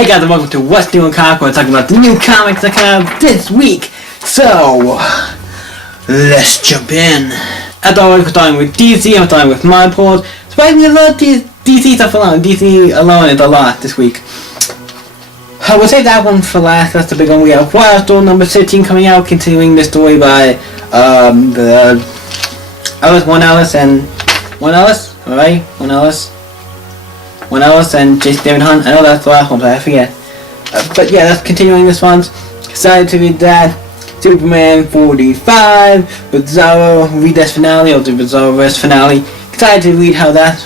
Hey guys, and welcome to What's New in Comic. We're talking about the new comics that come out this week. So, let's jump in. As always, we're starting with DC, I'm starting with my polls. Surprisingly, a lot of DC stuff alone. DC alone is a lot this week. We'll save that one for last. That's the big one. We have Wildstorm number 13 coming out, continuing the story by One Ellis, alright? One Ellis and Jason David Hunt. I know that's the last one, but I forget. But yeah, that's continuing this one. Excited to read that. Superman 45, Bizarro, read this finale, or the Bizarroverse finale. Excited to read how that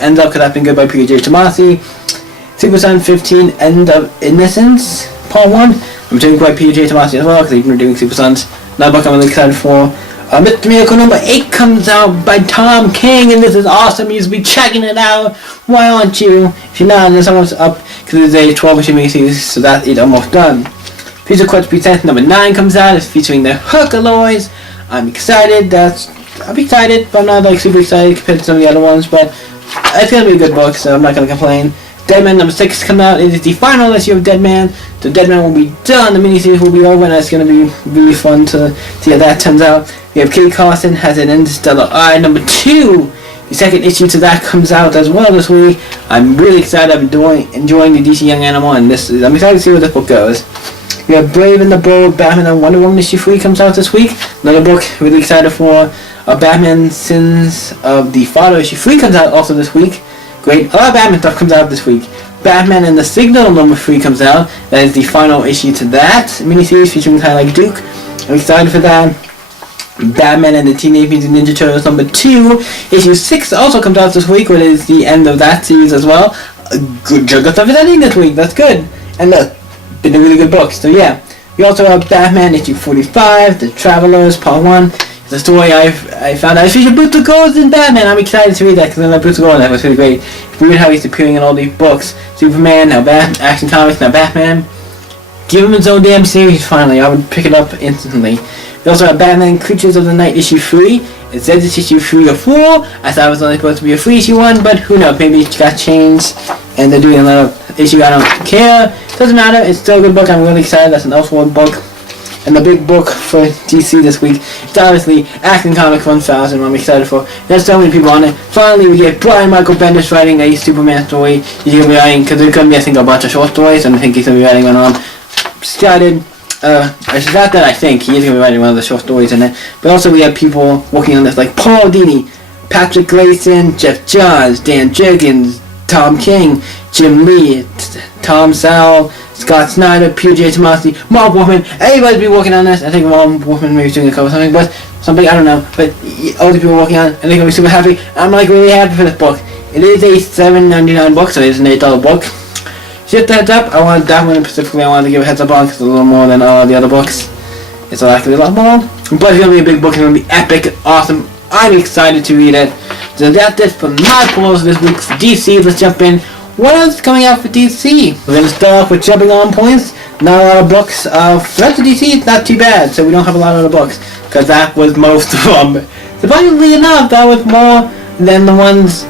ends up, because that's been good by P.J. Tomasi. Super Son 15, End of Innocence, Part 1. I'm doing by P.J. Tomasi as well, because they've been doing Super Sons. Another book I'm really excited for. Mr. Miracle number 8 comes out by Tom King, and this is awesome. You should be checking it out. Why aren't you? If you're not, then someone's up, because it's a 12-issue miniseries, so that is almost done. Future Quest Presents number 9 comes out. It's featuring the Herculoids. I'm excited. But I'm not like super excited compared to some of the other ones, but it's gonna be a good book, so I'm not gonna complain. Deadman number 6 comes out. It is the final issue of Deadman. So Deadman will be done. The miniseries will be over, and it's gonna be really fun to see how that turns out. We have Kid Carson has an Interstellar Eye number 2. The second issue to that comes out as well this week. I'm really excited. I've been enjoying the DC Young Animal, and I'm excited to see where this book goes. We have Brave and the Bold, Batman and Wonder Woman issue 3 comes out this week. Another book really excited for. Batman Sins of the Father issue 3 comes out also this week. Great. A lot of Batman stuff comes out this week. Batman and the Signal number 3 comes out. That is the final issue to that miniseries featuring kind of like Duke. I'm excited for that. Batman and the Teenage Mutant Ninja Turtles number 2 issue 6 also comes out this week, which is the end of that series as well. A good chunk of stuff is ending this week. That's good. And been a really good book. So yeah. We also have Batman issue 45, The Travelers Part 1. The story I found out. I featured Booster Gold in Batman. I'm excited to read that because I love Booster Gold. That was really great. It's weird how he's appearing in all these books. Superman, now Action Comics, now Batman. Give him his own damn series finally. I would pick it up instantly. We also have Batman Creatures of the Night issue 3. It says it's issue 3 or 4. I thought it was only supposed to be a 3 issue 1, but who knows? Maybe it got changed and they're doing another issue. I don't care. Doesn't matter. It's still a good book. I'm really excited. That's an Elseworld book. And the big book for DC this week, it's obviously Action Comics 1000, I'm excited for. There's so many people on it. Finally, we get Brian Michael Bendis writing a Superman story. He's going to be writing, because there's going to be, I think, a bunch of short stories, and I think he's going to be writing one on. Excited. It's not that I think, he is going to be writing one of the short stories in it. But also we have people working on this, like Paul Dini, Patrick Gleason, Jeff Johns, Dan Jurgens, Tom King, Jim Lee, Tom Sowell, Scott Snyder, P.J. Tomasi, Mark Wolfman. Everybody's been working on this. I think Mark Wolfman maybe doing a cover something, but something, I don't know. But all the people working on it, and they're going to be super happy. I'm like really happy for this book. It is a $7.99 book, so it's an $8 book. Just a heads up, I wanted that one specifically, I wanted to give a heads up on, because it's a little more than all the other books. It's actually a lot more. But it's going to be a big book, it's going to be epic, awesome. I'm excited to read it. So that's it for my polls this week for DC. Let's jump in. What else is coming out for DC? We're going to start off with Jumping On Points. Not a lot of books. For rest of DC, it's not too bad, so we don't have a lot of the books, because that was most of them. Surprisingly enough, that was more than the ones,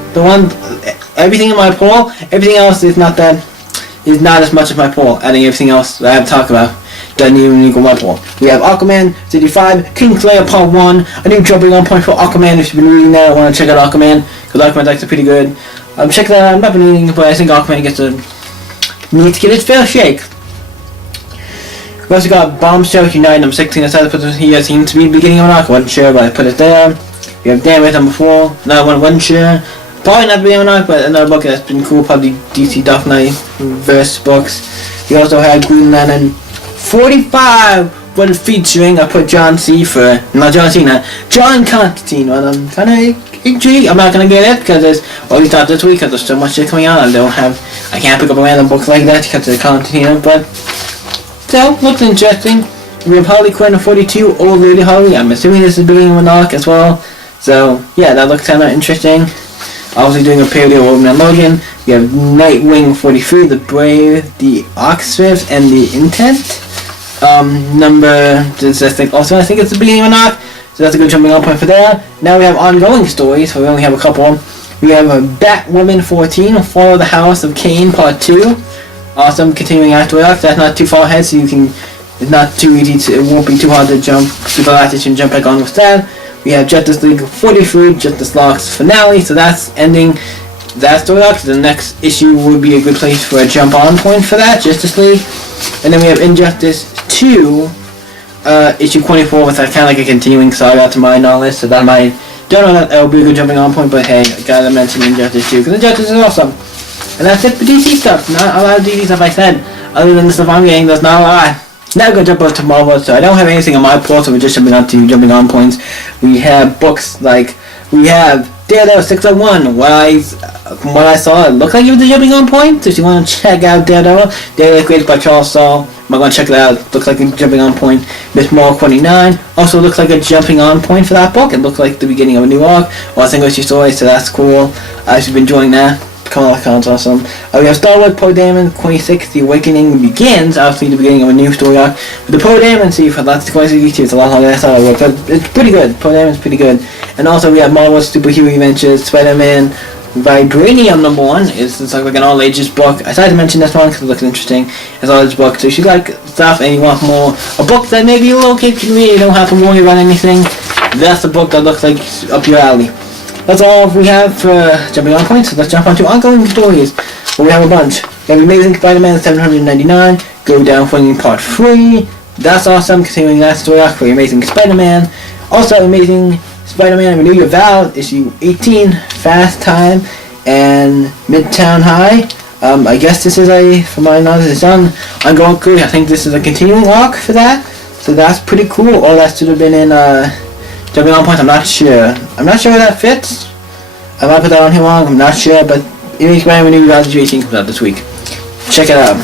everything in my poll, everything else is not as much as my poll. Adding everything else that I have to talk about doesn't even equal my poll. We have Aquaman, City 5, Kingslayer Part 1, a new Jumping On Point for Aquaman. If you've been reading that, I want to check out Aquaman, because Aquaman's actually pretty good. Check that out. I'm not been reading it, but I think Aquaman needs to get its fair shake. We also got Bombshell United number 16. I decided to put this here. Seems to be the beginning of an arc. I wasn't sure, but I put it there. We have Damage number 4. Another one, wasn't sure. Probably not the beginning of an arc, but another book that's been cool. Probably DC Dark Knight verse books. We also had Green Lantern 45. But featuring, I put John Constantine. Well, I'm kind of intrigued. I'm not gonna get it because there's, well, at least not this week, because there's so much shit coming out. I can't pick up a random book like that because of Constantine. But still, looks interesting. We have Harley Quinn 42, Old Lady Harley. I'm assuming this is the beginning of an arc as well. So yeah, that looks kind of interesting. Obviously doing a parody of Wolverine and Logan. We have Nightwing 43, The Brave, The Oxsmith, and The Intent. I think it's the beginning of an arc, so that's a good jumping off point for there. Now we have ongoing stories, so we only have a couple. We have Batwoman 14, Fall of the House of Kane Part 2. Awesome. Continuing after Arc. That's not too far ahead, so you can. It's not too easy to. It won't be too hard to jump to the last issue and jump back on with that. We have Justice League 43, Justice League's finale. So that's ending that story arc. So the next issue would be a good place for a jump on point for that, Justice League. And then we have Injustice 2, issue 24, with kind of like a continuing saga to my knowledge. So that might. Don't know that will be a good jumping on point, but hey, I gotta mention Injustice 2 because Injustice is awesome. And that's it for DC stuff. Not a lot of DC stuff I said. Other than the stuff I'm getting, there's not a lot. Now I'm going to jump over to Marvel, so I don't have anything on my port, so we're just jumping on to jumping on points. We have books like, we have Daredevil 601. From what I saw, it looked like it was a jumping on point. So if you want to check out Daredevil, created by Charles Soule. I'm going to check it out. It looks like a jumping on point. Miss Marvel 29 also looks like a jumping on point for that book. It looked like the beginning of a new arc, or a single issue story, so that's cool. I've been enjoying that. Comic-Con's awesome. We have Star Wars Poe Dameron 26, The Awakening Begins, obviously the beginning of a new story arc. With the Poe Dameron, so you've had lots of 26 issues, it's a lot longer than I thought it would, but it's pretty good. Poe Dameron's pretty good. And also we have Marvel's Superhero Adventures, Spider-Man Vibranium #1. It's like an all-ages book. I decided to mention this one because it looks interesting. It's an all-ages book, so if you like stuff and you want more, a book that maybe a little kid can read, you don't have to worry about anything, that's a book that looks like up your alley. That's all we have for jumping on points, so let's jump on to ongoing stories. Well, we have a bunch. We have Amazing Spider-Man 799, Go Down Fling Part 3. That's awesome, continuing that story arc for Amazing Spider-Man. Also, Amazing Spider-Man Renew Your Vow, issue 18, Fast Time, and Midtown High. I guess this is for my knowledge, it's on ongoing story. I think this is a continuing arc for that, so that's pretty cool. All that should have been in, jumping on points, I'm not sure. I'm not sure where that fits. I might put that on here wrong, I'm not sure, but Amazing Spider-Man New 2018 comes out this week. Check it out.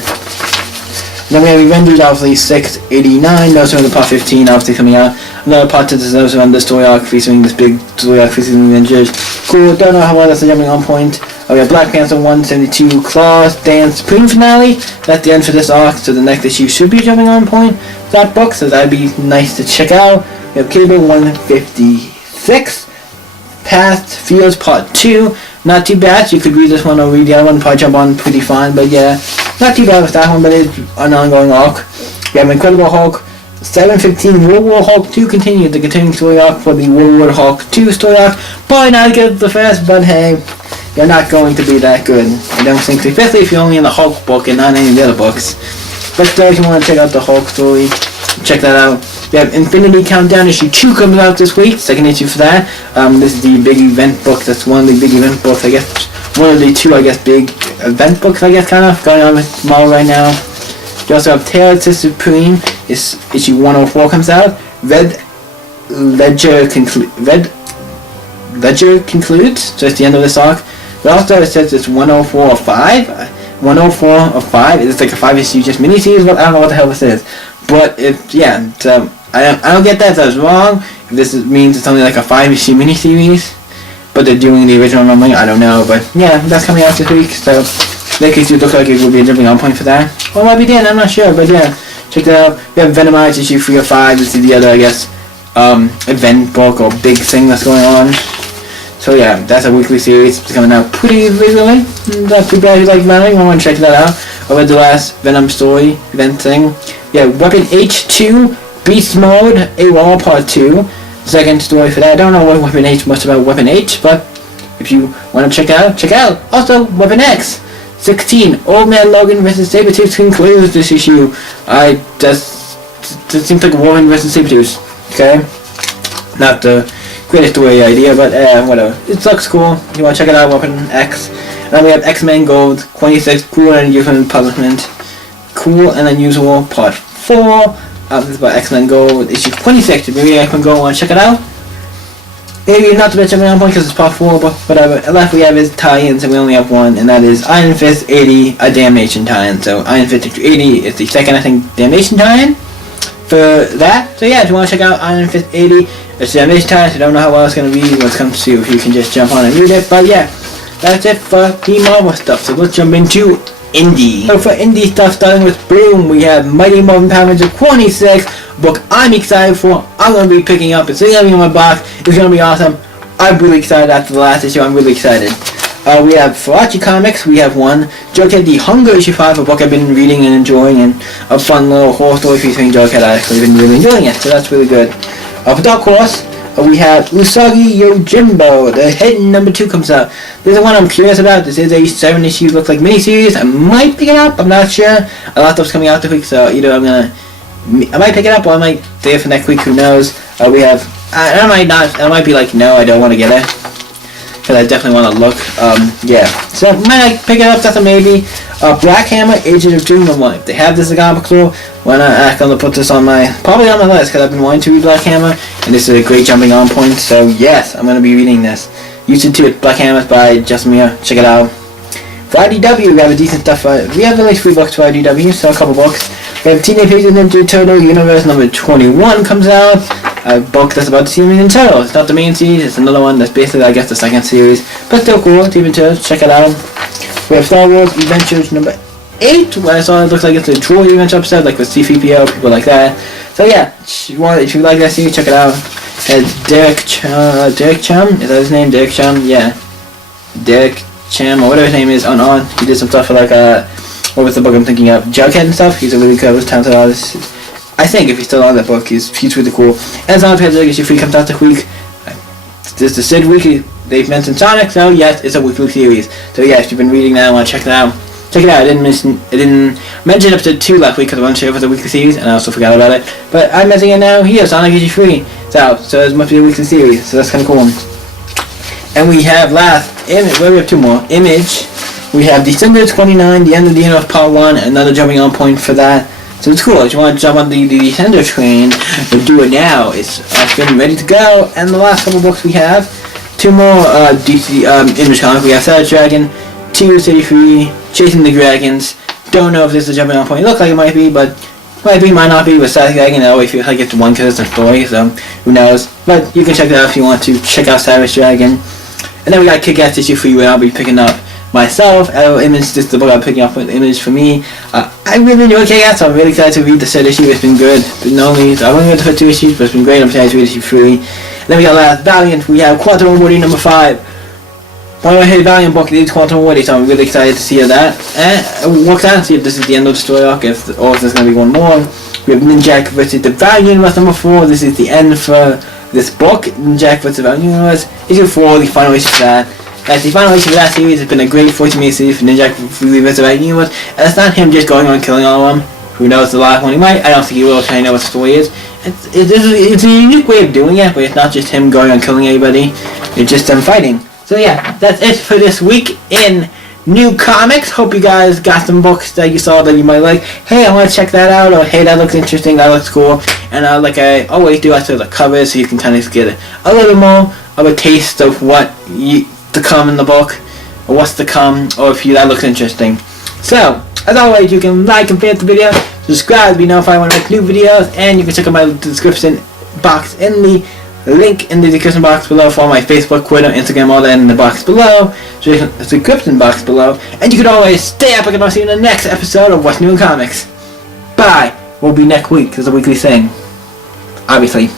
Then we have Avengers, obviously, 689, those are in the part 15, obviously coming out. Another part to those are on the story arc featuring this big story arc featuring Avengers. Cool, don't know how well that's a jumping on point. We have Black Panther 172, Claws Dance Supreme finale. That's the end for this arc, so the next issue should be jumping on point. That book, so that'd be nice to check out. We have Cable 156, Past Fields Part 2. Not too bad, so you could read this one or read the other one, probably jump on pretty fine, but yeah, not too bad with that one, but it's an ongoing arc. We have Incredible Hulk 715, World War Hulk 2 continued, the continuing story arc for the World War Hulk 2 story arc. Probably not as good as the first, but hey, they're not going to be that good, I don't think, especially if you're only in the Hulk book and not any of the other books. But still, if you want to check out the Hulk story, check that out. We have Infinity Countdown issue 2 coming out this week, second issue for that. This is the big event book, that's one of the big event books, I guess, one of the two, I guess, big event books, I guess, kind of, going on with Marvel right now. You also have Tales to Supreme, issue 104 comes out. Red Ledger concludes, so it's the end of this arc. But also it says it's 104 or 5. 104 or 5, it's like a 5-issue just miniseries, but I don't know what the hell this is. But yeah, so I don't get that, that's wrong. If this means it's only like a 5-issue miniseries, but they're doing the original numbering, I don't know. But yeah, that's coming out this week, so that case it looks like it will be a jumping on point for that. Or it might be then, I'm not sure, but yeah, check that out. We have Venomize issue 3 or 5, this is the other, I guess, event book or big thing that's going on. So yeah, that's a weekly series. It's coming out pretty regularly. Not too bad if you like Venom, you want to check that out. I read the last Venom story event thing. Yeah, Weapon H2, Beast Mode, AWOL Part 2. Second story for that. I don't know what Weapon H much about Weapon H, but if you want to check it out, check it out. Also, Weapon X, 16, Old Man Logan vs. Sabretooth concludes this issue. It seems like Wolverine vs. Sabretooth. Okay? Not the greatest story idea, but whatever. It looks cool. You want to check it out, Weapon X. And then we have X-Men Gold 26, Cool and Unusual Punishment. Cool and Unusual Part 4. This is about X-Men Gold issue 26. Maybe X-Men Gold, want to check it out? Maybe not to mention on point because it's Part 4, but whatever. And last we have is tie-ins, and we only have one, and that is Iron Fist 80, a Damnation tie-in. So Iron Fist 80 is the second, I think, Damnation tie-in for that. So yeah, if you want to check out Iron Fist 80, it's a Damnation tie-in, so I don't know how well it's going to be when it comes to if you can just jump on and read it. But yeah, that's it for the Marvel stuff. So let's jump into indie. So for indie stuff, starting with Boom, we have Mighty Morphin Power Rangers 26, book I'm excited for. I'm going to be picking up. It's going to be in my box. It's going to be awesome. I'm really excited after the last issue. I'm really excited. We have for Archie Comics, we have one, Jughead the Hunger issue 5, a book I've been reading and enjoying, and a fun little horror story featuring Jughead. I've actually been really enjoying it, so that's really good. For Dark Horse, we have Usagi Yojimbo, the Hidden #2 comes out. This is one I'm curious about. This is a 7-issue, looks like miniseries. I might pick it up, I'm not sure. A lot of stuff's coming out this week, so either I might pick it up or I might stay it for next week, who knows. We have, I might be like, no, I don't want to get it. Because I definitely want to look, yeah. So, might I pick it up, that's a maybe. Black Hammer, Agent of Doom, if they have this comic book, why not ask them to put this on probably on my list, because I've been wanting to read Black Hammer, and this is a great jumping on point, so yes, I'm going to be reading this. You should too, Black Hammer by Jessamine, check it out. For IDW, we have a decent stuff, we have at least 3 books for IDW, so a couple books. We have Teenage Mutant Ninja Turtle Universe #21 comes out, a book that's about the Teenage Mutant Turtles. It's not the main series, it's another one that's basically, I guess, the second series, but still cool, Teenage Mutant Turtles, check it out. We have Star Wars Adventures #8, where I saw it looks like it's a Droid Adventure episode, like with C-3PO, people like that. So yeah, if you like that series, check it out. And Derek Chum, is that his name? Derek Chum, yeah. Derek Chum, or whatever his name is, on. He did some stuff for like, what was the book I'm thinking of? Jughead and stuff. He's a really cool, talented artist. I think if he's still on that book, he's really cool. And Sonic Hedgehog issue 3 comes out this week. This is the Sid Weekly. They've mentioned Sonic, so yes, it's a weekly series. So yeah, if you've been reading that and want to check it out, check it out. I didn't mention episode 2 last week because I wasn't sure if it was a weekly series, and I also forgot about it. But I'm mentioning it now. Here, Sonic issue 3. It's out, so it must be a weekly series. So that's kind of cool. And we have Image. Well, we have 2 more. Image. We have December 29, the end of the universe part 1, another jumping on point for that. So it's cool. If you want to jump on the Descender train, we'll do it now. It's been ready to go. And the last couple books we have, 2 more DC Image comics. We have Savage Dragon, 233, Chasing the Dragons. Don't know if this is a jumping on point. It looks like it might be, but might be, might not be. With Savage Dragon, I always feel like it's one because it's a story, so who knows. But you can check it out if you want to check out Savage Dragon. And then we got Kick-Ass issue 3, where I'll be picking up myself. Image, this is the book I'm picking up with Image for me. I really enjoy Kick-Ass, so I'm really excited to read the third issue. It's been good. I've only read the first 2 issues, but it's been great. I'm excited to read issue 3. And then we got last Valiant. We have Quantum and Woody #5. One of my favorite Valiant book is Quantum and Woody, so I'm really excited to see that. And we'll see if this is the end of the story arc, or if there's going to be one more. We have Ninjak vs. the Valiant Universe #4. This is the end for this book, Ninjak vs. the Valiant Universe. Issue 4, the final issue for that. As the final issue of that series has been a great 40-minute series for Ninjak vs. the Valiant Universe. And it's not him just going on killing all of them. Who knows, the last one he might. I don't think he will, trying to know what the story is. It's a unique way of doing it, but it's not just him going on killing anybody. It's just them fighting. So yeah, that's it for this week in new comics. Hope you guys got some books that you saw that you might like. Hey, I want to check that out, or hey, that looks interesting, that looks cool. And like I always do, I show the covers so you can kind of get a little bit more of a taste of what to come in the book, or what's to come, or if that looks interesting. So, as always, you can like and favorite the video, subscribe to be notified when I make new videos, and you can check out my description box in the link in the description box below for my Facebook, Twitter, Instagram, all that in the box below. So you can, the description box below. And you can always stay up and I'll see you in the next episode of What's New in Comics. Bye. We'll be next week. There's a weekly thing. Obviously.